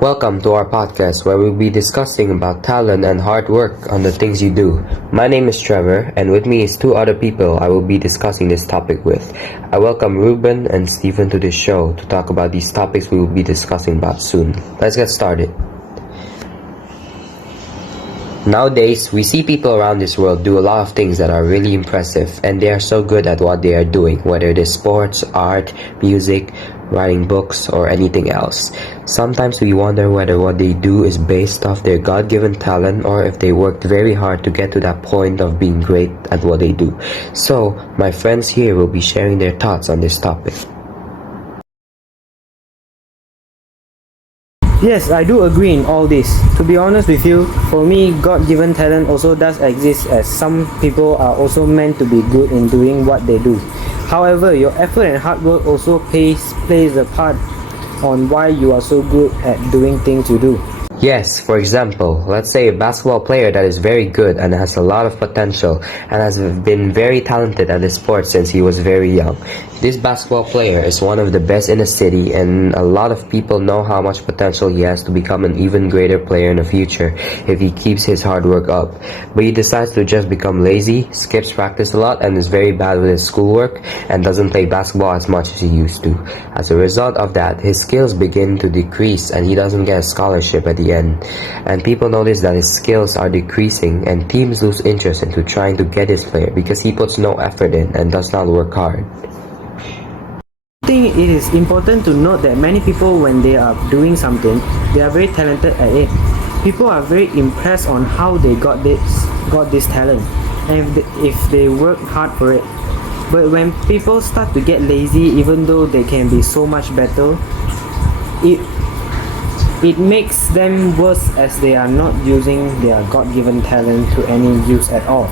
Welcome to our podcast where we'll be discussing about talent and hard work on the things you do. My name is Trevor, and with me is two other people I will be discussing this topic with. I welcome Ruben and Stephen to this show to talk about these topics we will be discussing about soon. Let's get started. Nowadays, we see people around this world do a lot of things that are really impressive, and they are so good at what they are doing, whether it is sports, art, music, writing books, or anything else. Sometimes we wonder whether what they do is based off their God-given talent or if they worked very hard to get to that point of being great at what they do. So, my friends here will be sharing their thoughts on this topic. Yes, I do agree in all this. To be honest with you, for me, God-given talent also does exist, as some people are also meant to be good in doing what they do. However, your effort and hard work also plays a part on why you are so good at doing things you do. Yes, for example, let's say a basketball player that is very good and has a lot of potential and has been very talented at the sport since he was very young. This basketball player is one of the best in the city, and a lot of people know how much potential he has to become an even greater player in the future if he keeps his hard work up. But he decides to just become lazy, skips practice a lot, and is very bad with his schoolwork and doesn't play basketball as much as he used to. As a result of that, his skills begin to decrease and he doesn't get a scholarship at the end. And people notice that his skills are decreasing and teams lose interest into trying to get this player because he puts no effort in and does not work hard. I think it is important to note that many people, when they are doing something, they are very talented at it. People are very impressed on how they got this talent, and if they work hard for it. But when people start to get lazy, even though they can be so much better, it makes them worse, as they are not using their God-given talent to any use at all.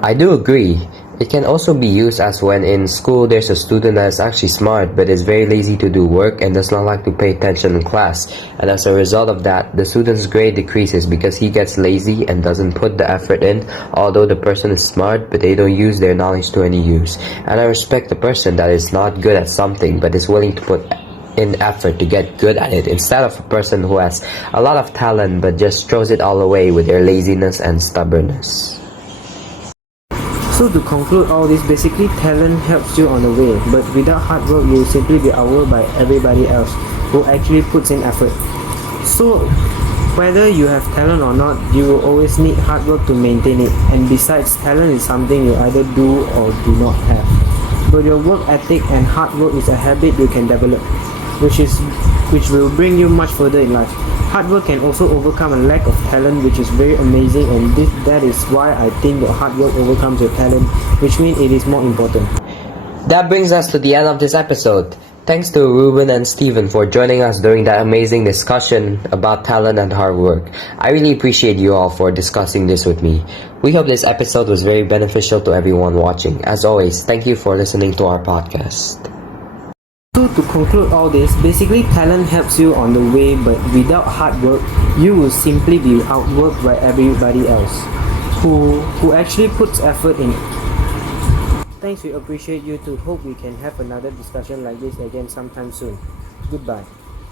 I do agree. It can also be used as when in school there's a student that is actually smart but is very lazy to do work and does not like to pay attention in class, and as a result of that, the student's grade decreases because he gets lazy and doesn't put the effort in, although the person is smart but they don't use their knowledge to any use. And I respect the person that is not good at something but is willing to put in effort to get good at it, instead of a person who has a lot of talent but just throws it all away with their laziness and stubbornness. So to conclude all this, basically talent helps you on the way, but without hard work you will simply be outworked by everybody else who actually puts in effort. So whether you have talent or not, you will always need hard work to maintain it, and besides, talent is something you either do or do not have. But your work ethic and hard work is a habit you can develop, which will bring you much further in life. Hard work can also overcome a lack of talent, which is very amazing, and that is why I think your hard work overcomes your talent, which means it is more important. That brings us to the end of this episode. Thanks to Ruben and Stephen for joining us during that amazing discussion about talent and hard work. I really appreciate you all for discussing this with me. We hope this episode was very beneficial to everyone watching. As always, thank you for listening to our podcast. So to conclude all this, basically talent helps you on the way, but without hard work, you will simply be outworked by everybody else who actually puts effort in it. Thanks, we appreciate you too. Hope we can have another discussion like this again sometime soon. Goodbye.